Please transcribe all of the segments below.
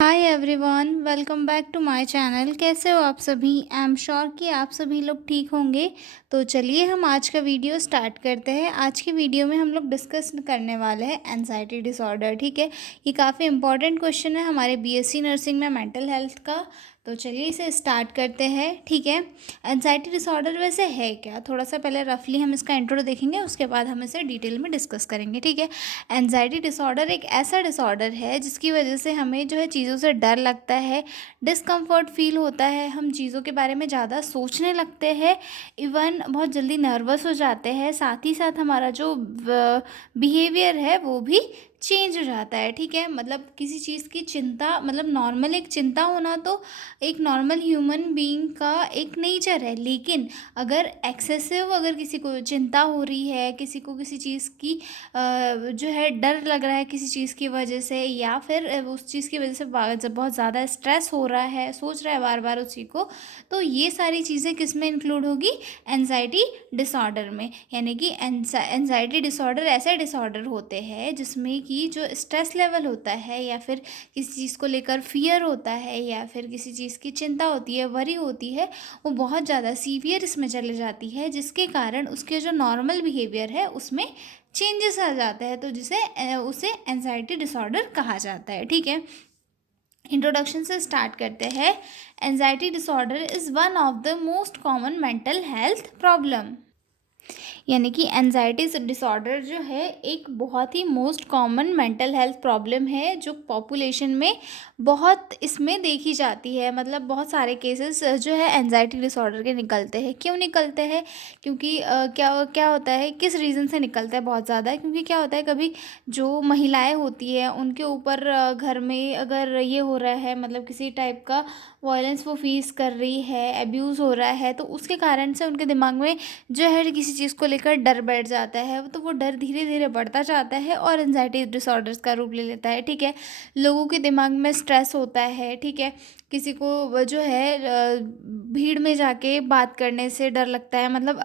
Hi everyone, welcome back to my channel. कैसे हो आप सभी? आई एम श्योर कि आप सभी लोग ठीक होंगे। तो चलिए हम आज का वीडियो स्टार्ट करते हैं। आज की वीडियो में हम लोग डिस्कस करने वाले हैं एनजाइटी डिसऑर्डर। ठीक है, ये काफ़ी इंपॉर्टेंट क्वेश्चन है हमारे बीएससी नर्सिंग में मेंटल हेल्थ का। तो चलिए इसे स्टार्ट करते हैं। ठीक है, एनजाइटी डिसऑर्डर वैसे है क्या? थोड़ा सा पहले रफली हम इसका इंट्रो देखेंगे, उसके बाद हम इसे डिटेल में डिस्कस करेंगे। ठीक है, एनजाइटी डिसऑर्डर एक ऐसा डिसऑर्डर है जिसकी वजह से हमें जो है चीज़ों से डर लगता है, डिस्कम्फर्ट फील होता है, हम चीज़ों के बारे में ज़्यादा सोचने लगते हैं, इवन बहुत जल्दी नर्वस हो जाते हैं। साथ ही साथ हमारा जो बिहेवियर है वो भी चेंज हो जाता है। ठीक है, मतलब किसी चीज़ की चिंता, मतलब नॉर्मल एक चिंता होना तो एक नॉर्मल ह्यूमन बीइंग का एक नेचर है, लेकिन अगर एक्सेसिव, अगर किसी को चिंता हो रही है, किसी को किसी चीज़ की जो है डर लग रहा है किसी चीज़ की वजह से, या फिर उस चीज़ की वजह से जब बहुत ज़्यादा स्ट्रेस हो रहा है, सोच रहा है बार बार उसी को, तो ये सारी चीज़ें किस में इंक्लूड होगी? एनजाइटी डिसऑर्डर में। यानी कि एनजाइटी डिसऑर्डर ऐसे डिसऑर्डर होते हैं जिसमें कि जो स्ट्रेस लेवल होता है, या फिर किसी चीज़ को लेकर फियर होता है, या फिर किसी चीज़ की चिंता होती है, वरी होती है, वो बहुत ज़्यादा सीवियर इसमें चले जाती है, जिसके कारण उसके जो नॉर्मल बिहेवियर है उसमें चेंजेस आ जाता है, तो उसे एनजाइटी डिसऑर्डर कहा जाता है। ठीक है, इंट्रोडक्शन से स्टार्ट करते हैं। Anxiety disorder is one of the most common mental health problem. यानी कि एनजाइटी डिसऑर्डर जो है एक बहुत ही most common mental health problem है, जो पॉपुलेशन में बहुत इसमें देखी जाती है। मतलब बहुत सारे केसेस जो है एनजाइटी डिसऑर्डर के निकलते हैं। क्यों निकलते हैं? क्योंकि क्या क्या होता है, किस रीज़न से निकलता है बहुत ज़्यादा? क्योंकि क्या होता है, कभी जो महिलाएं होती है उनके ऊपर घर में अगर ये हो रहा है, मतलब किसी टाइप का वायलेंस वो फेस कर रही है, एब्यूज़ हो रहा है, तो उसके कारण से उनके दिमाग में जो है किसी चीज़ को लेकर डर बैठ जाता है, तो वो डर धीरे धीरे बढ़ता जाता है और एनजाइटी डिसऑर्डर्स का रूप ले लेता है। ठीक है, लोगों के दिमाग में स्ट्रेस होता है। ठीक है, किसी को वो जो है भीड़ में जाके बात करने से डर लगता है, मतलब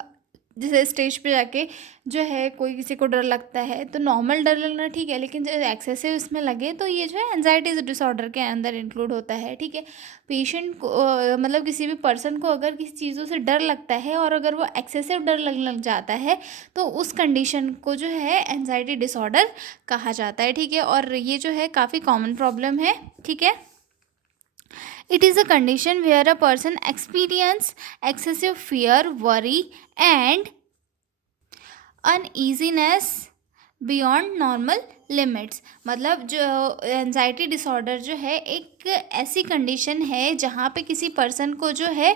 जैसे स्टेज पे जाके जो है कोई किसी को डर लगता है, तो नॉर्मल डर लगना ठीक है, लेकिन जब एक्सेसिव इसमें लगे तो ये जो है एनजाइटी डिसऑर्डर के अंदर इंक्लूड होता है। ठीक है, पेशेंट को मतलब किसी भी पर्सन को अगर किसी चीज़ों से डर लगता है और अगर वो एक्सेसिव डर लगने लग जाता है, तो उस कंडीशन को जो है एनजाइटी डिसऑर्डर कहा जाता है। ठीक है, और ये जो है काफ़ी कॉमन प्रॉब्लम है। ठीक है, it is a condition where a person experience excessive fear, worry and uneasiness beyond normal limits. मतलब जो एनजाइटी डिसऑर्डर जो है एक ऐसी कंडीशन है जहाँ पे किसी पर्सन को जो है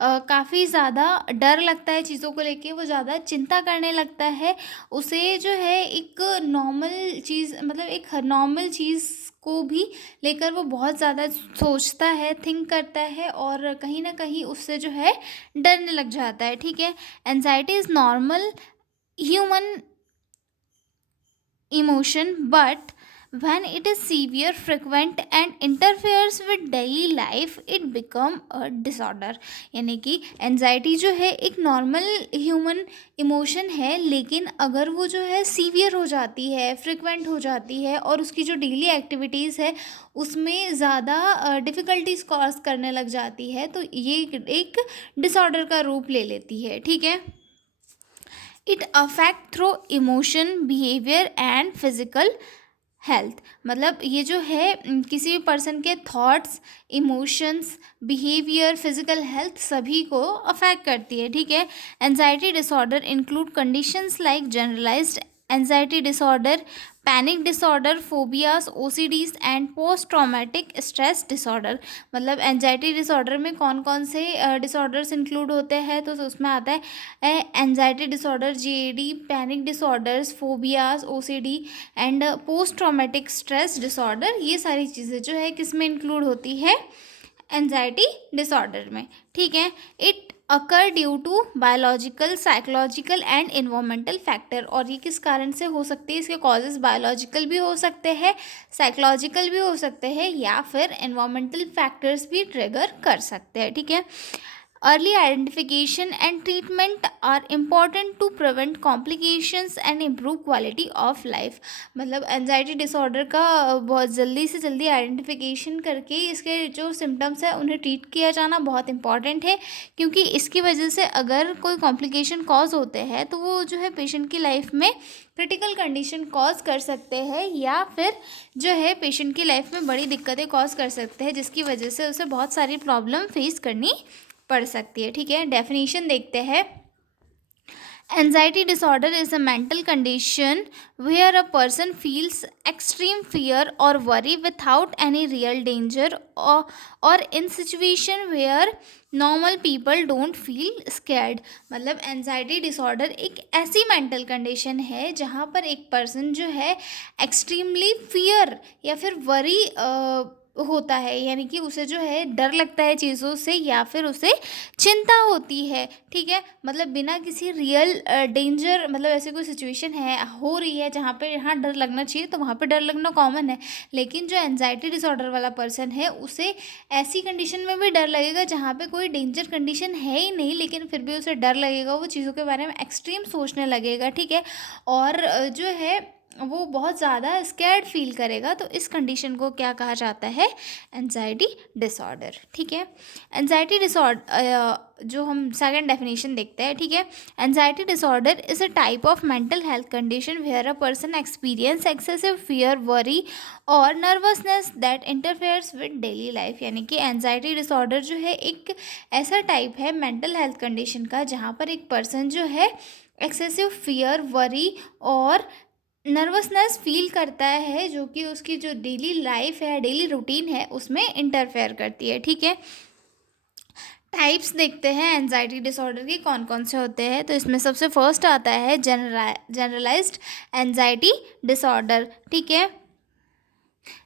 काफ़ी ज़्यादा डर लगता है चीज़ों को लेके, वो ज़्यादा चिंता करने लगता है। उसे जो है एक नॉर्मल चीज़, मतलब एक नॉर्मल चीज़ को भी लेकर वो बहुत ज़्यादा सोचता है, थिंक करता है, और कहीं ना कहीं उससे जो है डरने लग जाता है। ठीक है, anxiety is normal human emotion, but when it is severe, frequent and interferes with daily life, it become a disorder। यानी कि एनजाइटी जो है एक नॉर्मल ह्यूमन इमोशन है, लेकिन अगर वो जो है सीवियर हो जाती है, फ्रिक्वेंट हो जाती है, और उसकी जो डेली एक्टिविटीज़ है उसमें ज़्यादा डिफ़िकल्टीज कॉज करने लग जाती है, तो ये एक डिसऑर्डर का रूप ले लेती है। ठीक है, it affect through emotion, behaviour and physical health. मतलब ये जो है किसी भी पर्सन के thoughts, emotions, behaviour, physical health सभी को अफेक्ट करती है। ठीक है, anxiety disorder include conditions like generalised anxiety disorder, panic disorder, phobias, OCDs and post traumatic stress disorder. मतलब एनजाइटी डिसऑर्डर में कौन कौन से डिसऑर्डर्स इंक्लूड होते हैं, तो उसमें आता है anxiety disorder, GAD, panic disorders, phobias, OCD and post traumatic stress disorder. ये सारी चीज़ें जो है किस में इंक्लूड होती है? एनजाइटी डिसऑर्डर में। ठीक है, it occur due to biological, psychological and environmental factor. और ये किस कारण से हो सकती है? इसके कॉजेज बायोलॉजिकल भी हो सकते हैं, साइकोलॉजिकल भी हो सकते हैं, या फिर इन्वायरमेंटल फैक्टर्स भी ट्रिगर कर सकते हैं। ठीक है, early identification and treatment are important to prevent complications and improve quality of life. मतलब एनजाइटी डिसऑर्डर का बहुत जल्दी से जल्दी आइडेंटिफिकेशन करके इसके जो सिम्टम्स है उन्हें ट्रीट किया जाना बहुत इंपॉर्टेंट है, क्योंकि इसकी वजह से अगर कोई कॉम्प्लिकेशन कॉज होते हैं तो वो जो है पेशेंट की लाइफ में क्रिटिकल कंडीशन कॉज कर सकते हैं, या फिर जो है पेशेंट की लाइफ में बड़ी दिक्कतें कॉज कर सकते हैं, जिसकी वजह से उसे बहुत सारी प्रॉब्लम फेस करनी पड़ सकती है। ठीक है, डेफिनेशन देखते हैं। Anxiety disorder is a mental condition where a person feels extreme fear or worry without any real danger, or in situation where normal people don't feel scared। मतलब एनजाइटी डिसऑर्डर एक ऐसी मेंटल कंडीशन है जहाँ पर एक person जो है extremely fear या फिर वरी होता है, यानी कि उसे जो है डर लगता है चीज़ों से, या फिर उसे चिंता होती है। ठीक है, मतलब बिना किसी रियल डेंजर, मतलब ऐसी कोई सिचुएशन है हो रही है जहाँ पे यहाँ डर लगना चाहिए तो वहाँ पे डर लगना कॉमन है, लेकिन जो एनजाइटी डिसऑर्डर वाला पर्सन है उसे ऐसी कंडीशन में भी डर लगेगा जहाँ पे कोई डेंजर कंडीशन है ही नहीं, लेकिन फिर भी उसे डर लगेगा, वो चीज़ों के बारे में एक्सट्रीम सोचने लगेगा। ठीक है, और जो है वो बहुत ज़्यादा स्कैर्ड फील करेगा। तो इस कंडीशन को क्या कहा जाता है? Anxiety disorder. ठीक है, एनजाइटी डिसऑर्डर जो हम सेकंड डेफिनेशन देखते हैं। ठीक है, anxiety disorder is a type of mental health condition where a person experience excessive fear, worry और nervousness that interferes with daily life. यानी कि एनजाइटी डिसऑर्डर जो है एक ऐसा टाइप है मेंटल हेल्थ कंडीशन का जहाँ पर एक पर्सन जो है एक्सेसिव फियर, वरी और नर्वसनेस फील करता है, जो कि उसकी जो डेली लाइफ है, डेली रूटीन है, उसमें इंटरफेयर करती है। ठीक है, टाइप्स देखते हैं एनजाइटी डिसऑर्डर के कौन कौन से होते हैं। तो इसमें सबसे फर्स्ट आता है जनरलाइज्ड एनजाइटी डिसऑर्डर। ठीक है,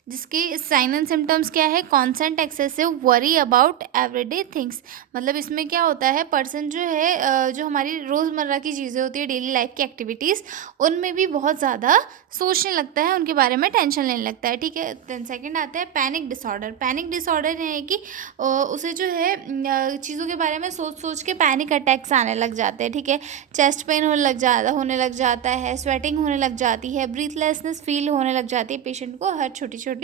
जिसके साइन एंड सिम्टम्स क्या है? Constant excessive worry about everyday things. मतलब इसमें क्या होता है, पर्सन जो है जो हमारी रोज़मर्रा की चीज़ें होती है, डेली लाइफ की एक्टिविटीज़, उनमें भी बहुत ज़्यादा सोचने लगता है, उनके बारे में टेंशन लेने लगता है। ठीक है, देन सेकंड आता है पैनिक डिसऑर्डर। पैनिक डिसऑर्डर है कि उसे जो है चीज़ों के बारे में सोच सोच के पैनिक अटैक्स आने लग जाते हैं। ठीक है, चेस्ट पेन होने लग जाता है, स्वेटिंग होने लग जाती है, ब्रीथलेसनेस फील होने लग जाती है पेशेंट को हर छोटी छोटी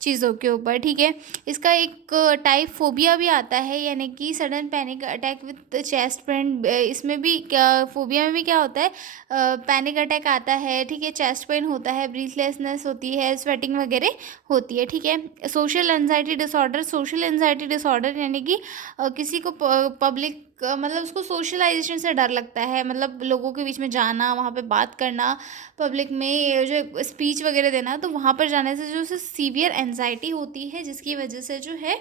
चीज़ों के ऊपर। ठीक है, इसका एक टाइप फोबिया भी आता है, यानी कि sudden panic attack with chest pain. इसमें भी क्या, फोबिया में भी क्या होता है, पैनिक अटैक आता है। ठीक है, चेस्ट पेन होता है, ब्रीथलेसनेस होती है, स्वेटिंग वगैरह होती है। ठीक है, social anxiety disorder. Social anxiety disorder यानी कि किसी को पब्लिक, मतलब उसको सोशलाइजेशन से डर लगता है, मतलब लोगों के बीच में जाना, वहाँ पे बात करना, पब्लिक में जो स्पीच वगैरह देना, तो वहाँ पर जाने से जो उसे सीवियर एंजाइटी होती है, जिसकी वजह से जो है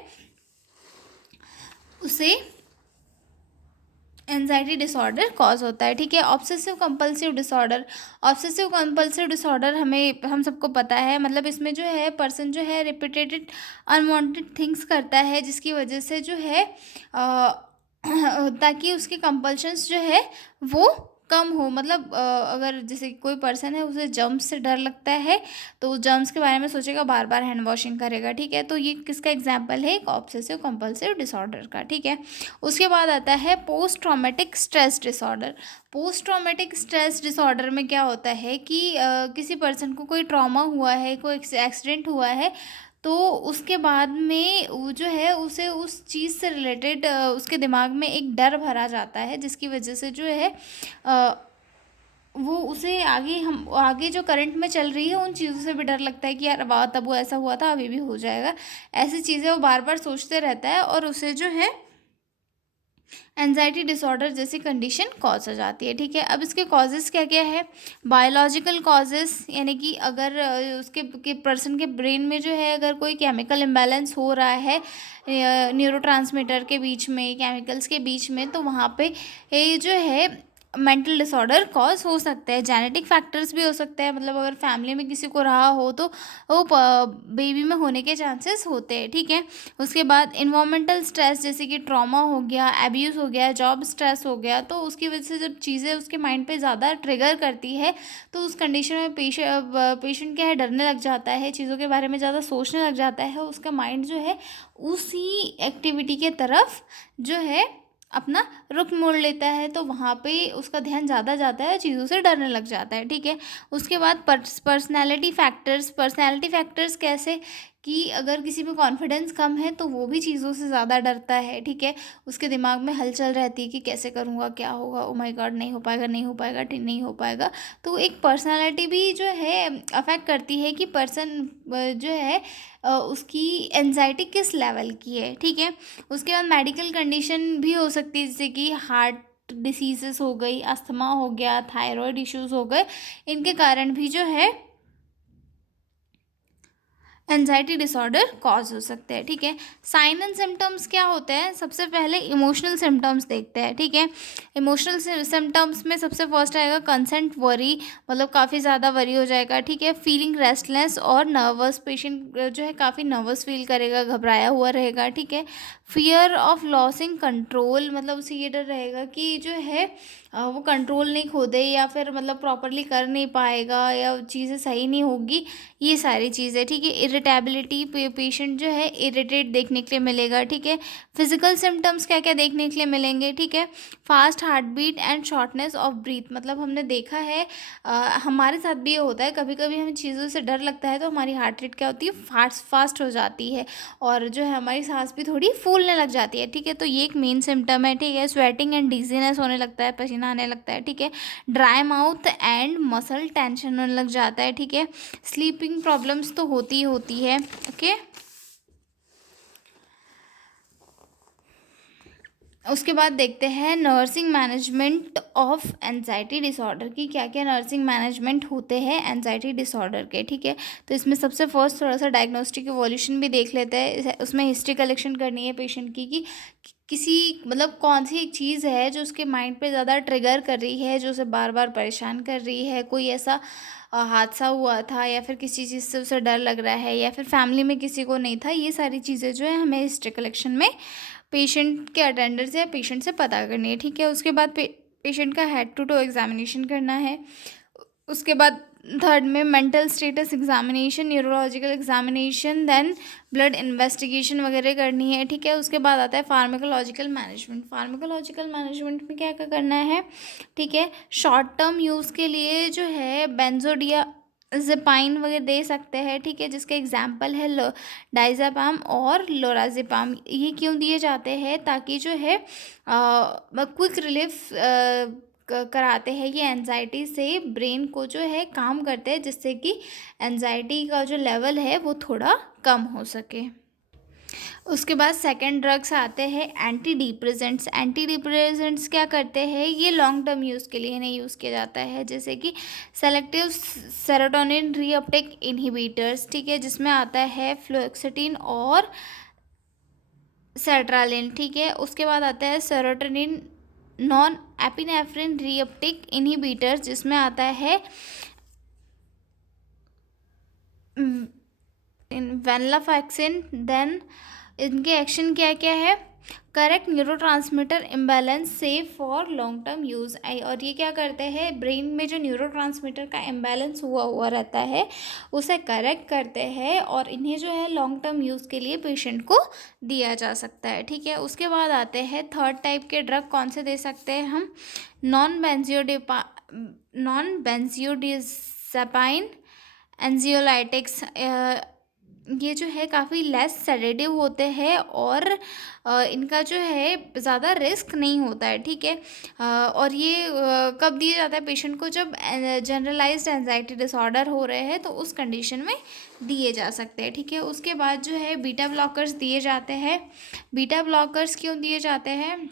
उसे एंजाइटी डिसऑर्डर कॉज होता है। ठीक है, obsessive compulsive disorder. Obsessive compulsive disorder हम सबको पता है, मतलब इसमें जो है पर्सन जो है रिपीटेड अनवांटेड थिंग्स करता है, जिसकी वजह से जो है ताकि उसके कंपल्शंस जो है वो कम हो। मतलब अगर जैसे कोई पर्सन है उसे जर्म्स से डर लगता है, तो उस जर्म्स के बारे में सोचेगा, बार बार हैंड वॉशिंग करेगा। ठीक है, तो ये किसका एग्जाम्पल है? एक ऑब्सेसिव कंपल्सिव डिसऑर्डर का। ठीक है, उसके बाद आता है post traumatic stress disorder. Post traumatic stress disorder में क्या होता है कि किसी पर्सन को कोई ट्रॉमा हुआ है, कोई एक्सीडेंट हुआ है, तो उसके बाद में वो जो है उसे उस चीज़ से रिलेटेड उसके दिमाग में एक डर भरा जाता है, जिसकी वजह से जो है वो उसे आगे जो करंट में चल रही है उन चीज़ों से भी डर लगता है कि यार वाह, तब वो ऐसा हुआ था, अभी भी हो जाएगा। ऐसी चीज़ें वो बार बार सोचते रहता है, और उसे जो है एंजाइटी डिसऑर्डर जैसी कंडीशन कॉज हो जाती है। ठीक है, अब इसके कॉजेज़ क्या क्या है? बायोलॉजिकल कॉजेज़, यानी कि अगर उसके पर्सन के ब्रेन में जो है अगर कोई केमिकल इम्बैलेंस हो रहा है न्यूरोट्रांसमीटर के बीच में, केमिकल्स के बीच में, तो वहाँ पे ये जो है मेंटल डिसऑर्डर कॉज हो सकता है। जेनेटिक फैक्टर्स भी हो सकते हैं, मतलब अगर फैमिली में किसी को रहा हो तो वो बेबी में होने के चांसेस होते हैं। ठीक है, उसके बाद इन्वायरमेंटल स्ट्रेस, जैसे कि ट्रॉमा हो गया, एब्यूज़ हो गया, जॉब स्ट्रेस हो गया, तो उसकी वजह से जब चीज़ें उसके माइंड पे ज़्यादा ट्रिगर करती है, तो उस कंडीशन में पेशेंट क्या है, डरने लग जाता है, चीज़ों के बारे में ज़्यादा सोचने लग जाता है, उसका माइंड जो है उसी एक्टिविटी के तरफ जो है अपना रुख मोड़ लेता है, तो वहाँ पे उसका ध्यान ज़्यादा जाता है, चीज़ों से डरने लग जाता है, ठीक है। उसके बाद पर्सनैलिटी फैक्टर्स कैसे कि अगर किसी में कॉन्फिडेंस कम है तो वो भी चीज़ों से ज़्यादा डरता है, ठीक है। उसके दिमाग में हलचल रहती है कि कैसे करूँगा, क्या होगा, ओ माय गॉड, नहीं हो पाएगा, नहीं हो पाएगा, ठीक नहीं हो पाएगा। तो एक पर्सनालिटी भी जो है अफेक्ट करती है कि पर्सन जो है उसकी एनजाइटी किस लेवल की है, ठीक है। उसके बाद मेडिकल कंडीशन भी हो सकती है, जैसे कि हार्ट डिसीजेस हो गई, अस्थमा हो गया, थायराइड इश्यूज हो गए। इनके कारण भी जो है एनजाइटी डिसऑर्डर कॉज हो सकते हैं, ठीक है। साइन एंड सिम्टम्स क्या होते हैं, सबसे पहले इमोशनल सिम्टम्स देखते हैं, ठीक है। इमोशनल सिम्टम्स में सबसे फर्स्ट आएगा कंसेंट वरी, मतलब काफ़ी ज़्यादा वरी हो जाएगा, ठीक है। फीलिंग रेस्टलेस और नर्वस, पेशेंट जो है काफ़ी नर्वस फील करेगा, घबराया हुआ रहेगा, ठीक है। फियर ऑफ लॉसिंग कंट्रोल, मतलब उसे ये डर रहेगा कि जो है वो कंट्रोल नहीं खो दे, या फिर मतलब प्रॉपरली कर नहीं पाएगा, या चीज़ें सही नहीं होगी, ये सारी चीज़ें, ठीक है। इरिटेबिलिटी, पेशेंट जो है इरिटेट देखने के लिए मिलेगा, ठीक है। फिजिकल सिम्टम्स क्या क्या देखने के लिए मिलेंगे, ठीक है। Fast heartbeat and shortness of breath, मतलब हमने देखा है हमारे साथ भी ये होता है, कभी कभी हमें चीज़ों से डर लगता है तो हमारी हार्ट रेट क्या होती है, फास्ट हो जाती है, और जो है हमारी सांस भी थोड़ी फूलने लग जाती है, ठीक है। तो ये एक मेन सिम्टम है, ठीक है। स्वेटिंग एंड डिजीनेस होने लगता है, पसीना आने लगता है, ठीक है। Dry mouth and muscle tension होने लग जाता है, ठीक है। स्लीपिंग प्रॉब्लम्स तो होती ही होती है, ओके। उसके बाद देखते हैं nursing management of anxiety disorder की, क्या क्या नर्सिंग मैनेजमेंट होते हैं एनजाइटी डिसऑर्डर के, ठीक है। तो इसमें सबसे फर्स्ट थोड़ा सा डायग्नोस्टिक इवोल्यूशन भी देख लेते हैं, उसमें हिस्ट्री कलेक्शन करनी है पेशेंट की कि किसी मतलब कौन सी एक चीज़ है जो उसके माइंड पे ज़्यादा ट्रिगर कर रही है, जो उसे बार बार परेशान कर रही है, कोई ऐसा हादसा हुआ था, या फिर किसी चीज़ से उसे डर लग रहा है, या फिर फैमिली में किसी को नहीं था, ये सारी चीज़ें जो है हमें हिस्ट्री कलेक्शन में पेशेंट के अटेंडर से या पेशेंट से पता करनी है, ठीक है। उसके बाद पेशेंट का हेड टू टो एग्जामिनेशन करना है। उसके बाद थर्ड में mental status examination, neurological examination, then blood investigation वगैरह करनी है, ठीक है। उसके बाद आता है फार्माकोलॉजिकल मैनेजमेंट। फार्माकोलॉजिकल मैनेजमेंट में क्या क्या करना है, ठीक है। शॉर्ट टर्म यूज़ के लिए जो है बेंजोडिया ज़ेपाइन वगैरह दे सकते हैं, ठीक है, जिसके एग्जांपल है डाइज़ापाम और लोराज़ेपाम। ये क्यों दिए जाते हैं, ताकि जो है क्विक रिलीफ कराते हैं, ये एनजाइटी से ब्रेन को जो है काम करते हैं, जिससे कि एनजाइटी का जो लेवल है वो थोड़ा कम हो सके। उसके बाद सेकंड ड्रग्स आते हैं एंटी डिप्रेसेंट्स। एंटी डिप्रेसेंट्स क्या करते हैं, ये लॉन्ग टर्म यूज़ के लिए नहीं यूज़ किया जाता है, जैसे कि सेलेक्टिव सेरोटोनिन रीअपटेक इनहिबिटर्स, ठीक है, जिसमें आता है फ्लोक्सेटिन और सर्ट्रालिन, ठीक है। उसके बाद आता है serotonin non epinephrine reuptake inhibitors, जिसमें आता है वेनलाफैक्सिन। देन इनके एक्शन क्या क्या है, correct neurotransmitter imbalance safe for long term use. और ये क्या करते हैं, ब्रेन में जो न्यूरोट्रांसमीटर का इम्बैलेंस हुआ रहता है उसे करेक्ट करते हैं, और इन्हें जो है लॉन्ग टर्म यूज़ के लिए पेशेंट को दिया जा सकता है, ठीक है। उसके बाद आते हैं थर्ड टाइप के ड्रग कौन से दे सकते हैं हम, नॉन बेंजियोडिज़ेपाइन एंजियोलाइटिक्स। ये जो है काफ़ी लेस सेडेटिव होते हैं, और इनका जो है ज़्यादा रिस्क नहीं होता है, ठीक है। और ये कब दिया जाता है पेशेंट को, जब जनरलाइज्ड एंजाइटी डिसऑर्डर हो रहे हैं, तो उस कंडीशन में दिए जा सकते हैं, ठीक है। उसके बाद जो है बीटा ब्लॉकर्स दिए जाते हैं। बीटा ब्लॉकर्स क्यों दिए जाते हैं,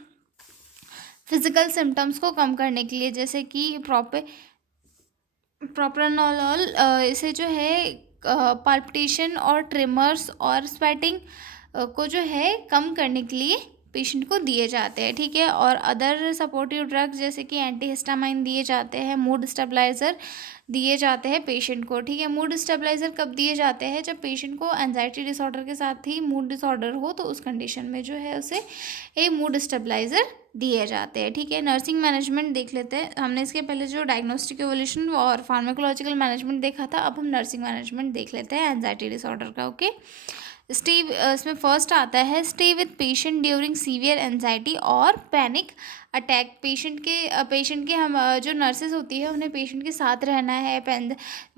फिजिकल सिम्टम्स को कम करने के लिए, जैसे कि प्रोप्रानोलोल, इसे जो है पाल्पिटेशन और ट्रिमर्स और स्वेटिंग को जो है कम करने के लिए पेशेंट को दिए जाते हैं, ठीक है। और अदर सपोर्टिव ड्रग्स जैसे कि एंटीहिस्टामाइन दिए जाते हैं, मूड स्टेबलाइज़र दिए जाते हैं पेशेंट को, ठीक है। मूड स्टेबलाइज़र कब दिए जाते हैं, जब पेशेंट को एंजाइटी डिसऑर्डर के साथ ही मूड डिसऑर्डर हो, तो उस कंडीशन में जो है उसे एक मूड स्टेबलाइज़र दिए जाते हैं, ठीक है। नर्सिंग मैनेजमेंट देख लेते हैं, हमने इसके पहले जो डायग्नोस्टिक एवोल्यूशन और फार्माकोलॉजिकल मैनेजमेंट देखा था, अब हम नर्सिंग मैनेजमेंट देख लेते हैं एंजाइटी डिसऑर्डर का, ओके। स्टे इसमें फर्स्ट आता है stay with patient during severe anxiety और पैनिक अटैक। पेशेंट के हम जो नर्सेज होती है उन्हें पेशेंट के साथ रहना है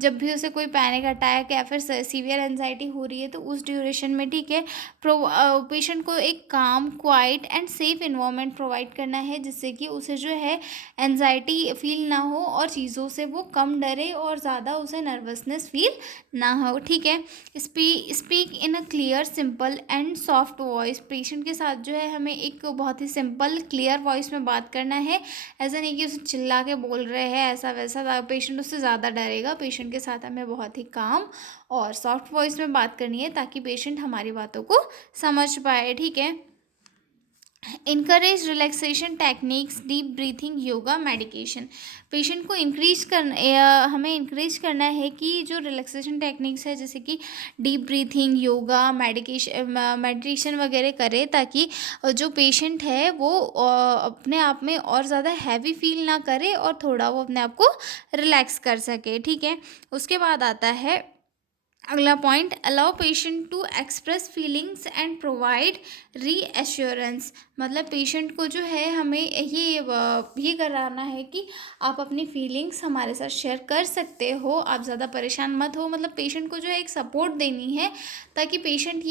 जब भी उसे कोई पैनिक अटैक या फिर सीवियर एंजाइटी हो रही है तो उस ड्यूरेशन में, ठीक है। पेशेंट को एक काम, quiet and safe environment provide करना है जिससे कि उसे जो है एंजाइटी फील ना हो और चीज़ों से वो कम डरे और ज़्यादा उसे नर्वसनेस फील ना हो, ठीक है। Speak in a clear, simple and soft voice. Patient के साथ जो है हमें एक बहुत ही सिंपल क्लियर वॉइस में बात करना है। ऐसा नहीं कि उसे चिल्ला के बोल रहे हैं ऐसा वैसा, पेशेंट उससे ज़्यादा डरेगा। पेशेंट के साथ हमें बहुत ही काम और सॉफ्ट वॉइस में बात करनी है ताकि पेशेंट हमारी बातों को समझ पाए, ठीक है। Encourage relaxation techniques, deep breathing, yoga, medication. Patient को हमें इंकरेज करना है कि जो रिलैक्सेशन टेक्निक्स है जैसे कि डीप ब्रीथिंग, योगा, मेडिटेशन वगैरह करे ताकि जो पेशेंट है वो अपने आप में और ज़्यादा हैवी फील ना करे और थोड़ा वो अपने आप को रिलैक्स कर सके, ठीक है। उसके बाद आता है अगला point, allow patient to express feelings and provide reassurance. मतलब पेशेंट को जो है हमें ये कराना है कि आप अपनी फीलिंग्स हमारे साथ शेयर कर सकते हो, आप ज़्यादा परेशान मत हो। मतलब पेशेंट को जो है एक सपोर्ट देनी है ताकि पेशेंट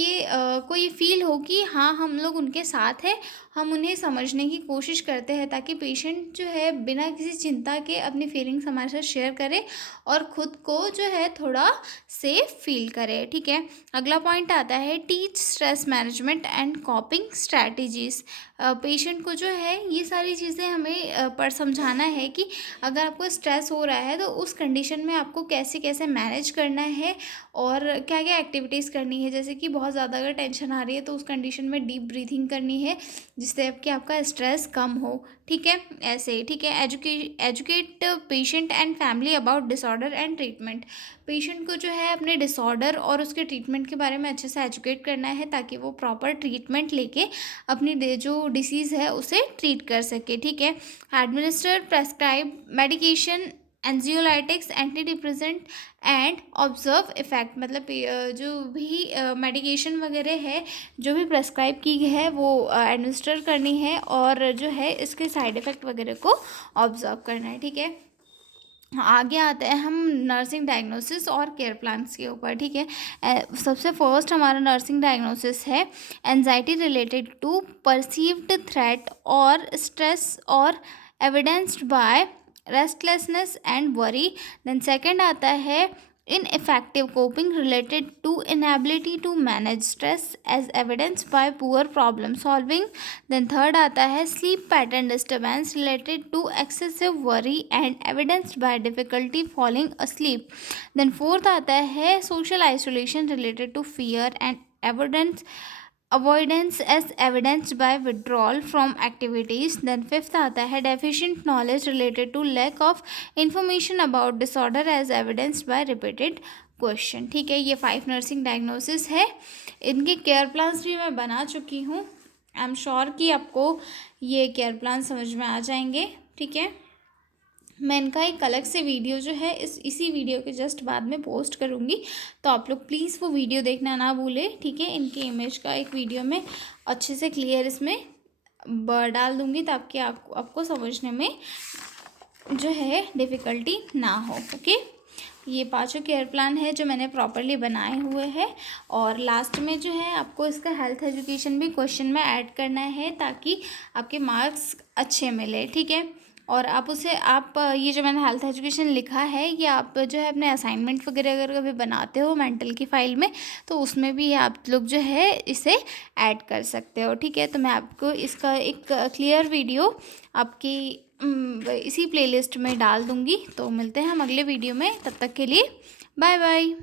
को ये फील हो कि हाँ हम लोग उनके साथ हैं, हम उन्हें समझने की कोशिश करते हैं, ताकि पेशेंट जो है बिना किसी चिंता के अपनी फीलिंग्स हमारे साथ शेयर करे और ख़ुद को जो है थोड़ा सेफ फील करे, ठीक है। अगला पॉइंट आता है teach stress management and कॉपिंग strategies. Patient को जो है ये सारी चीज़ें हमें पर समझाना है कि अगर आपको स्ट्रेस हो रहा है तो उस कंडीशन में आपको कैसे कैसे मैनेज करना है और क्या क्या एक्टिविटीज़ करनी है। जैसे कि बहुत ज़्यादा अगर टेंशन आ रही है तो उस कंडीशन में डीप ब्रीथिंग करनी है जिससे कि आपका स्ट्रेस कम हो, ठीक है। ऐसे ही, ठीक है। Educate patient and family about disorder and treatment. Patient को जो है अपने डिसऑर्डर और उसके ट्रीटमेंट के बारे में अच्छे से एजुकेट करना है ताकि वो प्रॉपर ट्रीटमेंट लेके अपनी जो डिसीज़ है उसे ट्रीट कर सके, ठीक है। Administer prescribe medication, anxiolytics, antidepressant and observe effect. मतलब जो भी मेडिकेशन वगैरह है जो भी प्रेस्क्राइब की है वो एडमिनिस्टर करनी है और जो है इसके साइड इफ़ेक्ट वगैरह को ऑब्जर्व करना है, ठीक है। आगे आते हैं हम नर्सिंग डायग्नोसिस और केयर प्लान्स के ऊपर, ठीक है। सबसे फर्स्ट हमारा नर्सिंग डायग्नोसिस है anxiety related to perceived threat और स्ट्रेस और evidenced by restlessness and worry. Then second आता है ineffective coping related to inability to manage stress as evidenced by poor problem solving. Then third आता है sleep pattern disturbance related to excessive worry and evidenced by difficulty falling asleep. Then fourth आता है social isolation related to fear and avoidance as evidenced by withdrawal from activities. Then fifth आता है deficient knowledge related to lack of information about disorder as evidenced by repeated question, ठीक है। ये 5 nursing diagnosis है। इनके care plans भी मैं बना चुकी हूँ। आई एम श्योर कि आपको ये केयर प्लान समझ में आ जाएंगे, ठीक है। मैं इनका एक अलग से वीडियो जो है इसी वीडियो के जस्ट बाद में पोस्ट करूँगी, तो आप लोग प्लीज़ वो वीडियो देखना ना भूलें, ठीक है। इनके इमेज का एक वीडियो में अच्छे से क्लियर इसमें डाल दूँगी ताकि आपको समझने में जो है डिफ़िकल्टी ना हो, ओके। ये 5 केयर प्लान है जो मैंने प्रॉपरली बनाए हुए हैं और लास्ट में जो है आपको इसका हेल्थ एजुकेशन भी क्वेश्चन में ऐड करना है ताकि आपके मार्क्स अच्छे मिले, ठीक है। और आप ये जो मैंने हेल्थ एजुकेशन लिखा है ये आप जो है अपने असाइनमेंट वगैरह अगर कभी बनाते हो मेंटल की फ़ाइल में तो उसमें भी आप लोग जो है इसे ऐड कर सकते हो, ठीक है। तो मैं आपको इसका एक क्लियर वीडियो आपकी इसी प्लेलिस्ट में डाल दूँगी। तो मिलते हैं हम अगले वीडियो में, तब तक के लिए बाय बाय।